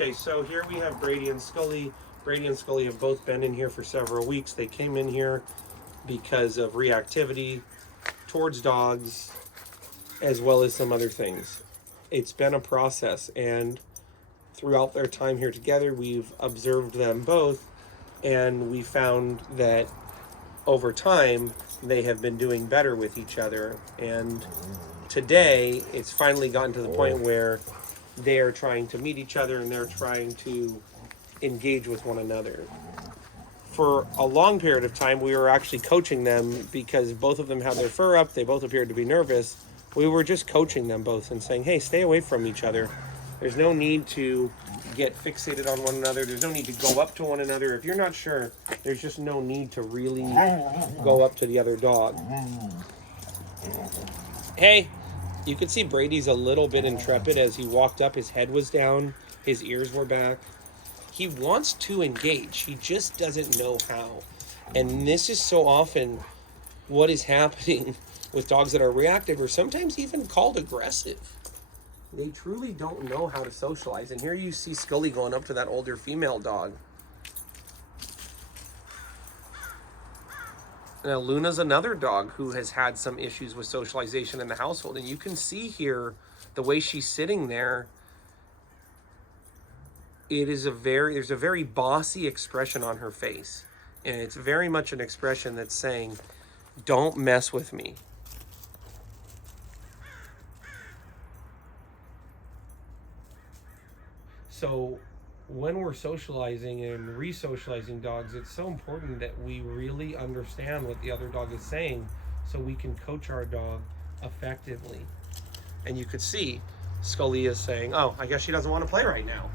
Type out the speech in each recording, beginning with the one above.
Okay, so here we have Brady and Scully. Brady and Scully have both been in here for several weeks. They came in here because of reactivity towards dogs, as well as some other things. It's been a process, and throughout their time here together, we've observed them both, and we found that over time, they have been doing better with each other. And today, it's finally gotten to the point where they're trying to meet each other and they're trying to engage with one another. For a long period of time, we were actually coaching them because both of them had their fur up. They both appeared to be nervous. We were just coaching them both and saying, hey, stay away from each other. There's no need to get fixated on one another. There's no need to go up to one another. If you're not sure, there's just no need to really go up to the other dog. Hey, you could see Brady's a little bit intrepid as he walked up. His head was down. His ears were back. He wants to engage. He just doesn't know how. And this is so often what is happening with dogs that are reactive or sometimes even called aggressive. They truly don't know how to socialize. And here you see Scully going up to that older female dog. Now, Luna's another dog who has had some issues with socialization in the household. And you can see here the way she's sitting there. There's a very bossy expression on her face. And it's very much an expression that's saying, don't mess with me. So when we're socializing and re-socializing dogs, it's so important that we really understand what the other dog is saying so we can coach our dog effectively. And you could see Scully is saying, oh, I guess she doesn't want to play right now.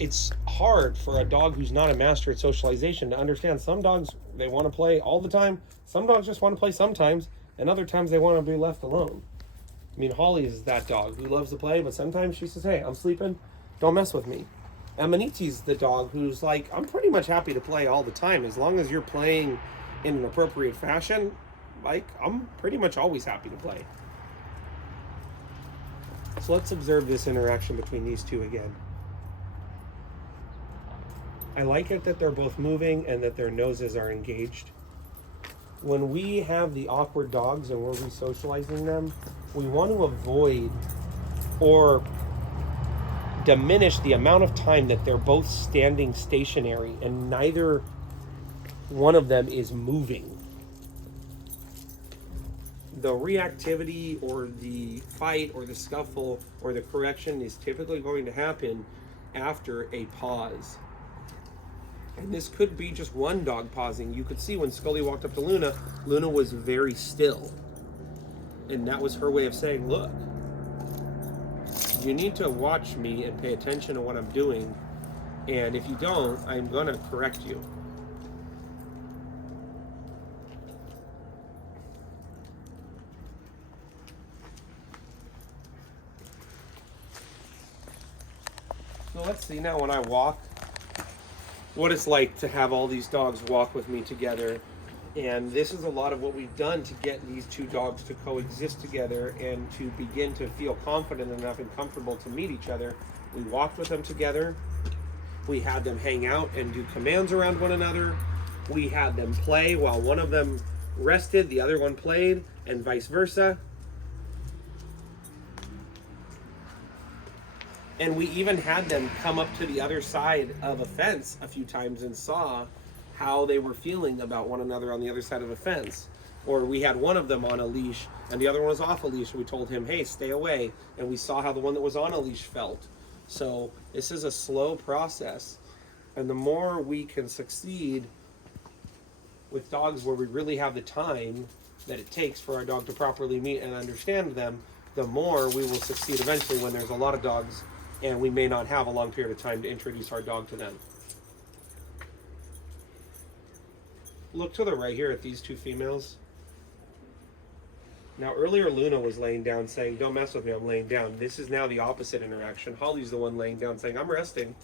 It's hard for a dog who's not a master at socialization to understand some dogs, they want to play all the time. Some dogs just want to play sometimes, and other times they want to be left alone. I mean, Holly is that dog who loves to play, but sometimes she says, hey, I'm sleeping, don't mess with me. And Maniti's the dog who's like, I'm pretty much happy to play all the time. As long as you're playing in an appropriate fashion, like, I'm pretty much always happy to play. So let's observe this interaction between these two again. I like it that they're both moving and that their noses are engaged. When we have the awkward dogs and we're re-socializing them, we want to avoid or diminish the amount of time that they're both standing stationary and neither one of them is moving. The reactivity or the fight or the scuffle or the correction is typically going to happen after a pause. And this could be just one dog pausing. You could see when Scully walked up to Luna, Luna was very still. And that was her way of saying, look, you need to watch me and pay attention to what I'm doing. And if you don't, I'm going to correct you. So let's see now when I walk, what it's like to have all these dogs walk with me together. And this is a lot of what we've done to get these two dogs to coexist together and to begin to feel confident enough and comfortable to meet each other. We walked with them together. We had them hang out and do commands around one another. We had them play while one of them rested, the other one played, and vice versa. And we even had them come up to the other side of a fence a few times and saw how they were feeling about one another on the other side of a fence. Or we had one of them on a leash and the other one was off a leash and we told him, hey, stay away. And we saw how the one that was on a leash felt. So this is a slow process. And the more we can succeed with dogs where we really have the time that it takes for our dog to properly meet and understand them, the more we will succeed eventually when there's a lot of dogs and we may not have a long period of time to introduce our dog to them. Look to the right here at these two females. Now earlier Luna was laying down saying, don't mess with me, I'm laying down. This is now the opposite interaction. Holly's the one laying down saying, I'm resting,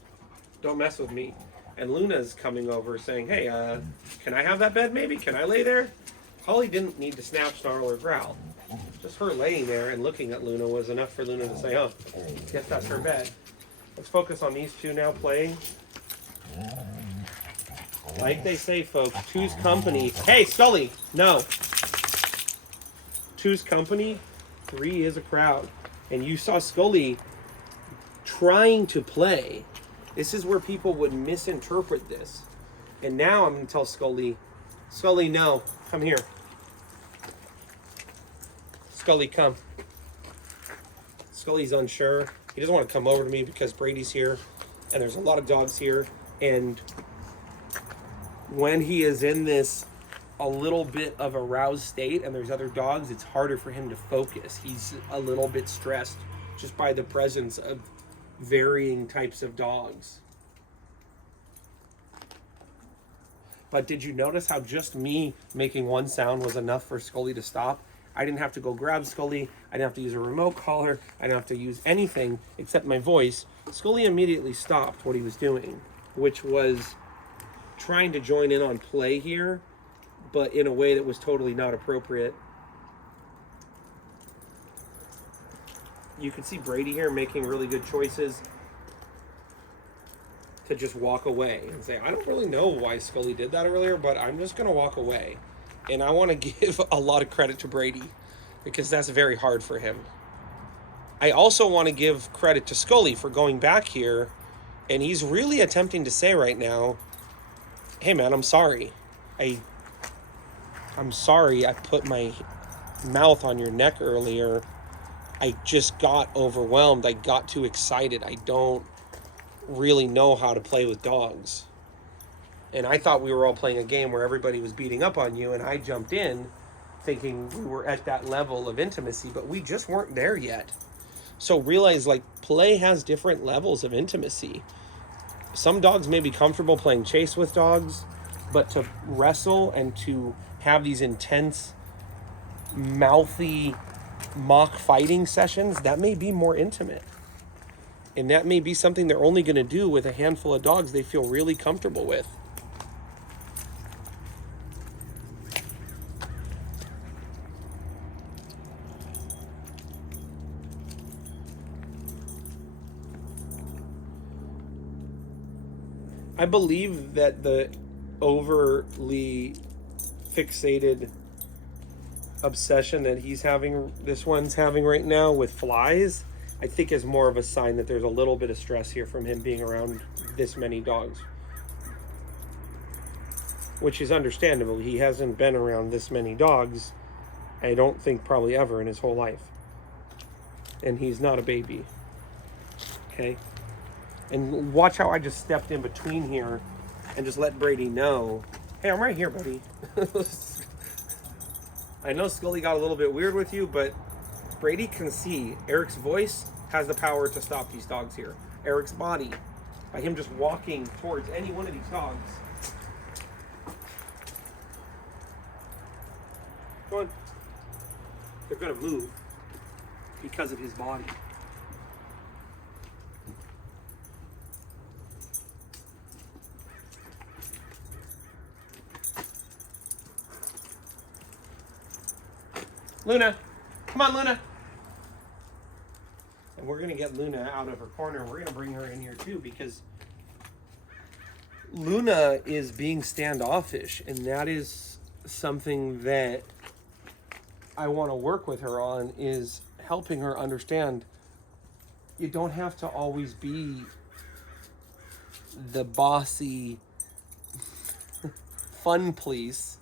don't mess with me. And Luna's coming over saying, hey, can I have that bed maybe? Can I lay there? Holly didn't need to snap, snarl, or growl. Just her laying there and looking at Luna was enough for Luna to say, oh, guess that's her bed. Let's focus on these two now playing. Like they say, folks, two's company. Hey, Scully, no. Two's company, three is a crowd. And you saw Scully trying to play. This is where people would misinterpret this. And now I'm going to tell Scully, Scully, no, come here. Scully, come. Scully's unsure. He doesn't want to come over to me because Brady's here and there's a lot of dogs here. And when he is in this a little bit of a roused state and there's other dogs, it's harder for him to focus. He's a little bit stressed just by the presence of varying types of dogs. But did you notice how just me making one sound was enough for Scully to stop? I didn't have to go grab Scully. I didn't have to use a remote collar. I didn't have to use anything except my voice. Scully immediately stopped what he was doing, which was trying to join in on play here, but in a way that was totally not appropriate. You can see Brady here making really good choices to just walk away and say, I don't really know why Scully did that earlier, but I'm just going to walk away. And I want to give a lot of credit to Brady because that's very hard for him. I also want to give credit to Scully for going back here, and he's really attempting to say right now, hey man, I'm sorry. I'm sorry I put my mouth on your neck earlier. I just got overwhelmed. I got too excited. I don't really know how to play with dogs. And I thought we were all playing a game where everybody was beating up on you, and I jumped in thinking we were at that level of intimacy, but we just weren't there yet. So realize, like, play has different levels of intimacy. Some dogs may be comfortable playing chase with dogs, but to wrestle and to have these intense, mouthy, mock fighting sessions, that may be more intimate. And that may be something they're only going to do with a handful of dogs they feel really comfortable with. I believe that the overly fixated obsession that this one's having right now with flies, I think is more of a sign that there's a little bit of stress here from him being around this many dogs. Which is understandable. He hasn't been around this many dogs, I don't think probably ever in his whole life. And he's not a baby. Okay? And watch how I just stepped in between here and just let Brady know, hey, I'm right here, buddy. I know Scully got a little bit weird with you, but Brady can see Eric's voice has the power to stop these dogs here. Eric's body, by him just walking towards any one of these dogs. Go on. They're going to move because of his body. Luna, come on, Luna. And we're going to get Luna out of her corner. We're going to bring her in here too because Luna is being standoffish, and that is something that I want to work with her on, is helping her understand you don't have to always be the bossy fun police.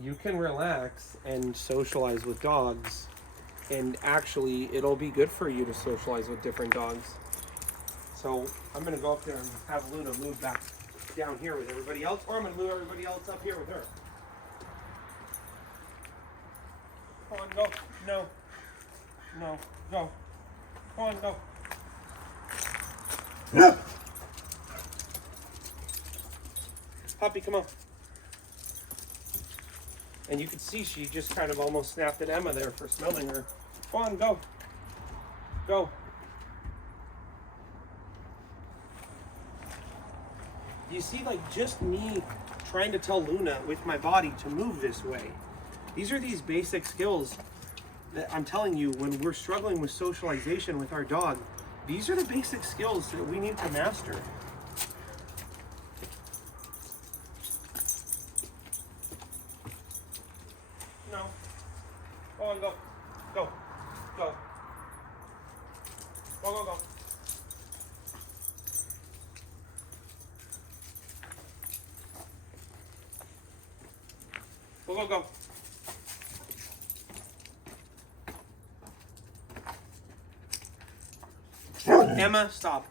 You can relax and socialize with dogs, and actually it'll be good for you to socialize with different dogs. So I'm going to go up there and have Luna move back down here with everybody else, or I'm going to move everybody else up here with her. Come on, go. No. No. Go. Come on, go. No. Puppy, come on. And you can see she just kind of almost snapped at Emma there for smelling her. Come on, go. Go. You see, like, just me trying to tell Luna with my body to move this way. These are these basic skills I'm telling you, when we're struggling with socialization with our dog, these are the basic skills that we need to master. No. Go on, go. Go. Go. Go, go, go. Go, go, go. Emma, stop.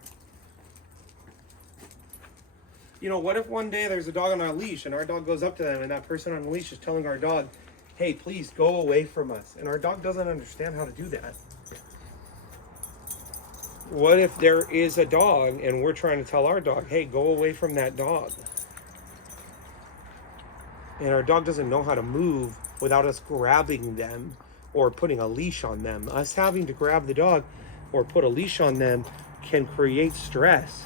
You know, what if one day there's a dog on our leash and our dog goes up to them and that person on the leash is telling our dog, hey, please go away from us. And our dog doesn't understand how to do that. What if there is a dog and we're trying to tell our dog, hey, go away from that dog. And our dog doesn't know how to move without us grabbing them or putting a leash on them. Us having to grab the dog or put a leash on them can create stress,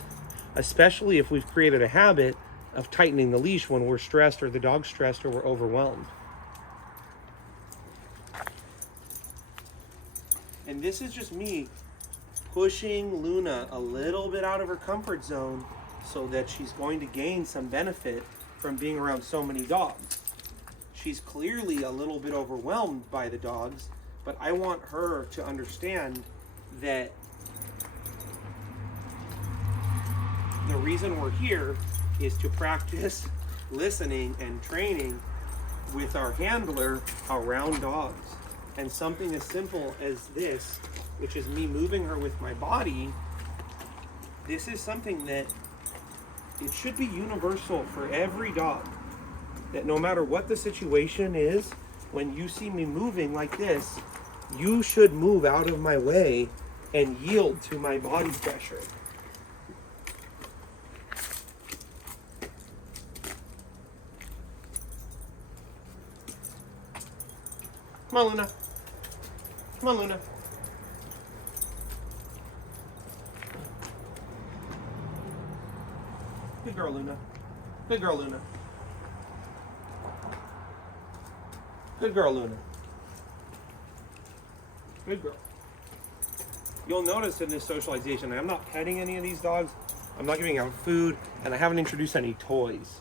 especially if we've created a habit of tightening the leash when we're stressed or the dog's stressed or we're overwhelmed. And this is just me pushing Luna a little bit out of her comfort zone so that she's going to gain some benefit from being around so many dogs. She's clearly a little bit overwhelmed by the dogs, but I want her to understand that the reason we're here is to practice listening and training with our handler around dogs. And something as simple as this, which is me moving her with my body, this is something that it should be universal for every dog. That no matter what the situation is, when you see me moving like this, you should move out of my way and yield to my body pressure. Come on, Luna. Come on, Luna. Good girl, Luna. Good girl, Luna. Good girl, Luna. Good girl. You'll notice in this socialization, I'm not petting any of these dogs. I'm not giving out food, and I haven't introduced any toys.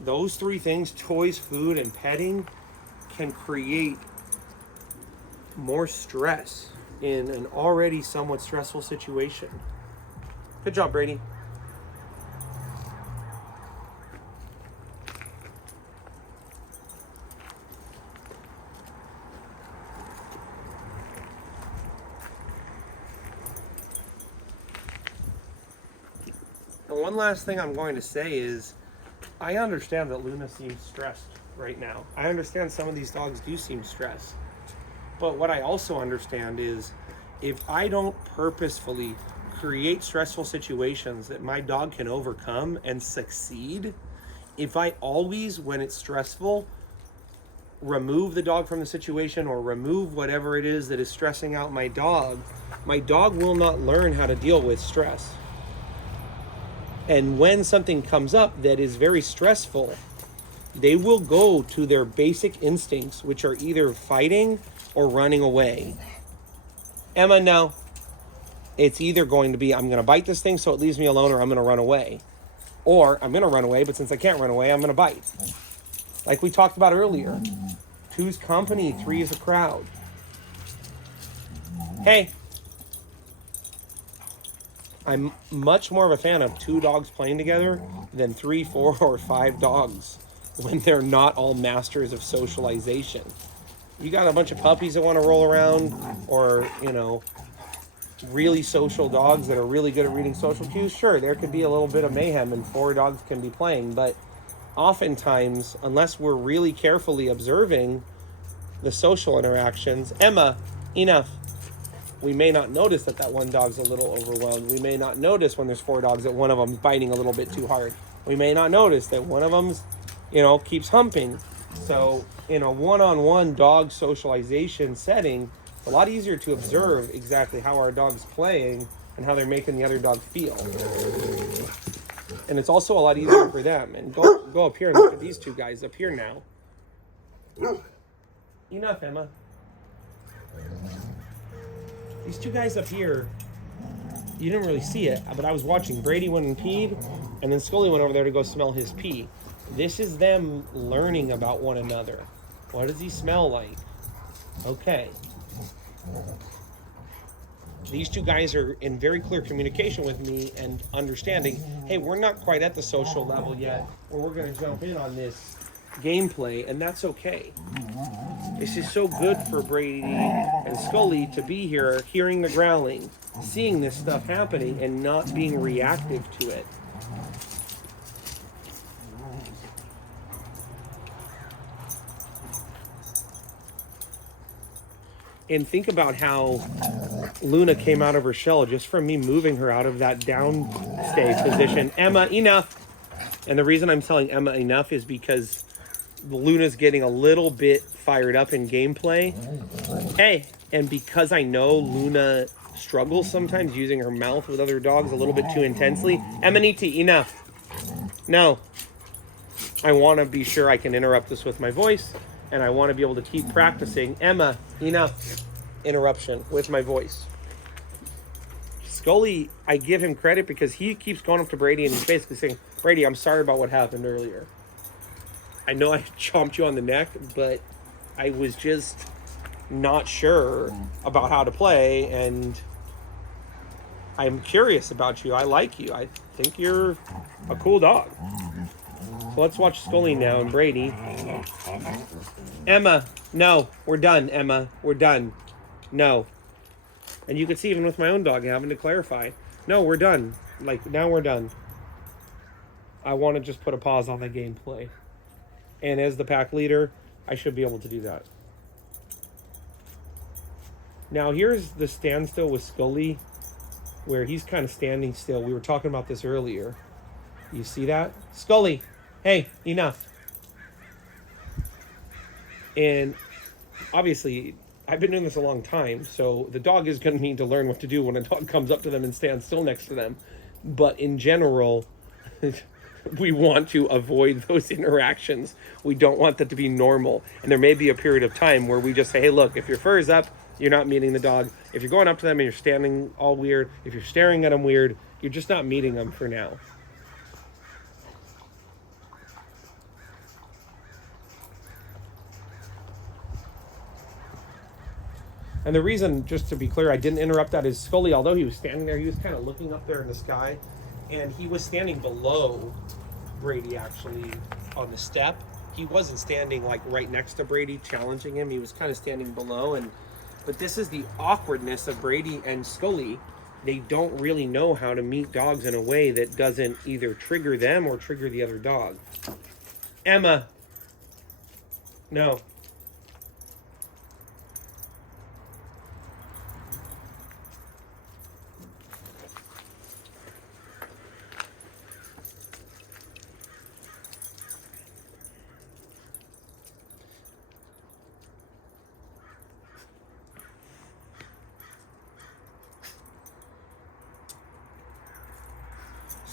Those three things, toys, food, and petting, can create more stress in an already somewhat stressful situation. Good job, Brady. And one last thing I'm going to say is, I understand that Luna seems stressed right now. I understand some of these dogs do seem stressed. But what I also understand is, if I don't purposefully create stressful situations that my dog can overcome and succeed, if I always, when it's stressful, remove the dog from the situation or remove whatever it is that is stressing out my dog will not learn how to deal with stress. And when something comes up that is very stressful, they will go to their basic instincts, which are either fighting or running away. Emma, no. It's either going to be, I'm going to bite this thing so it leaves me alone, or I'm going to run away. Or I'm going to run away, but since I can't run away, I'm going to bite. Like we talked about earlier. 2's company, 3 is a crowd. Hey. I'm much more of a fan of 2 dogs playing together than 3, 4, or 5 dogs when they're not all masters of socialization. You got a bunch of puppies that want to roll around, or, you know, really social dogs that are really good at reading social cues. Sure, there could be a little bit of mayhem and 4 dogs can be playing, but oftentimes, unless we're really carefully observing the social interactions, Emma, enough. We may not notice that one dog's a little overwhelmed. We may not notice when there's 4 dogs that one of them's biting a little bit too hard. We may not notice that one of them's, keeps humping. So in a one-on-one dog socialization setting, it's a lot easier to observe exactly how our dog's playing and how they're making the other dog feel. And it's also a lot easier for them. And go up here and look at these 2 guys up here now. Enough, Emma. These two guys up here, you didn't really see it, but I was watching. Brady went and peed, and then Scully went over there to go smell his pee. This is them learning about one another. What does he smell like? Okay. These two guys are in very clear communication with me and understanding, hey, we're not quite at the social level yet, or we're going to jump in on this gameplay, and that's okay. This is so good for Brady and Scully to be here, hearing the growling, seeing this stuff happening, and not being reactive to it. And think about how Luna came out of her shell just from me moving her out of that downstay position. Emma, enough. And the reason I'm telling Emma enough is because Luna's getting a little bit fired up in gameplay. Hey, and because I know Luna struggles sometimes using her mouth with other dogs a little bit too intensely. Emaniti, enough. No. I want to be sure I can interrupt this with my voice, and I want to be able to keep practicing. Emma, enough. Interruption with my voice. Scully, I give him credit because he keeps going up to Brady and he's basically saying, Brady, I'm sorry about what happened earlier. I know I chomped you on the neck, but I was just not sure about how to play, and I'm curious about you. I like you. I think you're a cool dog. So let's watch Scully now and Brady. Emma, no, we're done, Emma. We're done. No. And you can see even with my own dog having to clarify. No, we're done. Like, now we're done. I want to just put a pause on the gameplay. And as the pack leader, I should be able to do that. Now, here's the standstill with Scully, where he's kind of standing still. We were talking about this earlier. You see that? Scully, hey, enough. And obviously, I've been doing this a long time, so the dog is going to need to learn what to do when a dog comes up to them and stands still next to them. But in general, we want to avoid those interactions. We don't want that to be normal. And there may be a period of time where we just say, hey, look, if your fur is up, you're not meeting the dog. If you're going up to them and you're standing all weird, if you're staring at them weird, you're just not meeting them for now. And the reason, just to be clear, I didn't interrupt that is Scully, although he was standing there, he was kind of looking up there in the sky, and he was standing below Brady, actually, on the step. He wasn't standing, like, right next to Brady, challenging him. He was kind of standing below, but this is the awkwardness of Brady and Scully. They don't really know how to meet dogs in a way that doesn't either trigger them or trigger the other dog. Emma. No.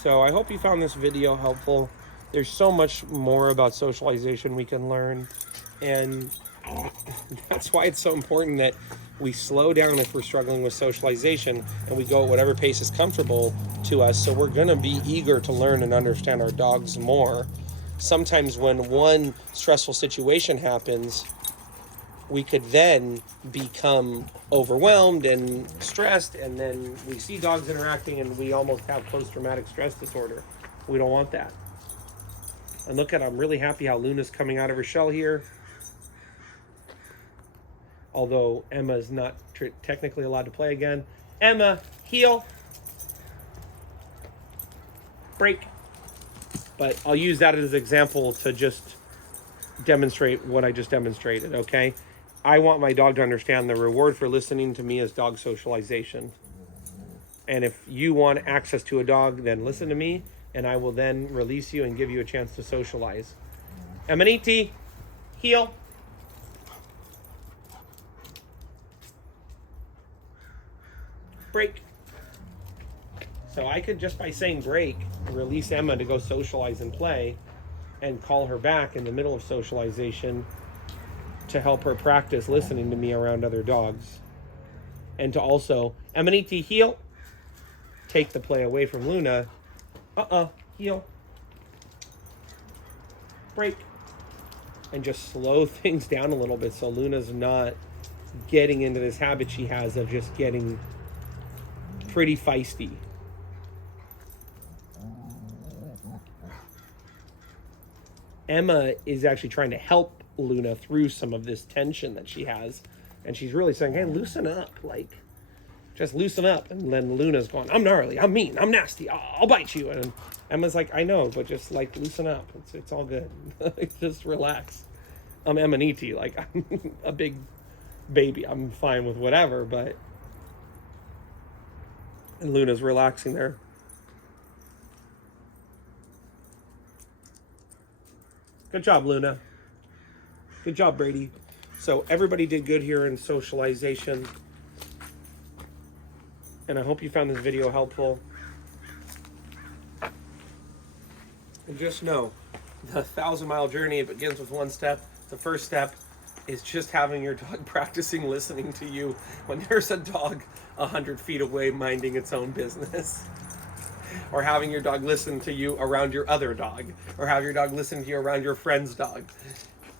So I hope you found this video helpful. There's so much more about socialization we can learn, and that's why it's so important that we slow down if we're struggling with socialization, and we go at whatever pace is comfortable to us. So we're gonna be eager to learn and understand our dogs more. Sometimes when one stressful situation happens, we could then become overwhelmed and stressed, and then we see dogs interacting and we almost have post-traumatic stress disorder. We don't want that. And look at, I'm really happy how Luna's coming out of her shell here. Although Emma's not technically allowed to play again. Emma, heel. Break. But I'll use that as an example to just demonstrate what I just demonstrated, okay? I want my dog to understand the reward for listening to me is dog socialization. And if you want access to a dog, then listen to me, and I will then release you and give you a chance to socialize. Emaniti, heel. Break. So I could, just by saying break, release Emma to go socialize and play, and call her back in the middle of socialization to help her practice listening to me around other dogs. And to also, Emaniti, heel. Take the play away from Luna. Heel. Break. And just slow things down a little bit so Luna's not getting into this habit she has of just getting pretty feisty. Emma is actually trying to help Luna through some of this tension that she has. And she's really saying, hey, loosen up. Like, just loosen up. And then Luna's going, I'm gnarly, I'm mean, I'm nasty, I'll bite you. And Emma's like, I know, but just like loosen up. It's all good. Just relax. I'm Emaniti, like I'm a big baby. I'm fine with whatever, but... And Luna's relaxing there. Good job, Luna. Good job, Brady. So everybody did good here in socialization. And I hope you found this video helpful. And just know, the 1,000-mile journey begins with one step. The first step is just having your dog practicing listening to you when there's a dog 100 feet away minding its own business. Or having your dog listen to you around your other dog. Or have your dog listen to you around your friend's dog.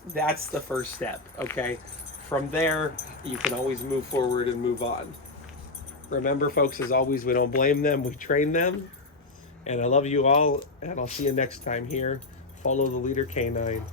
That's the first step, okay? From there, you can always move forward and move on. Remember, folks, as always, we don't blame them, we train them. And I love you all, and I'll see you next time here. Follow the Leader Canine.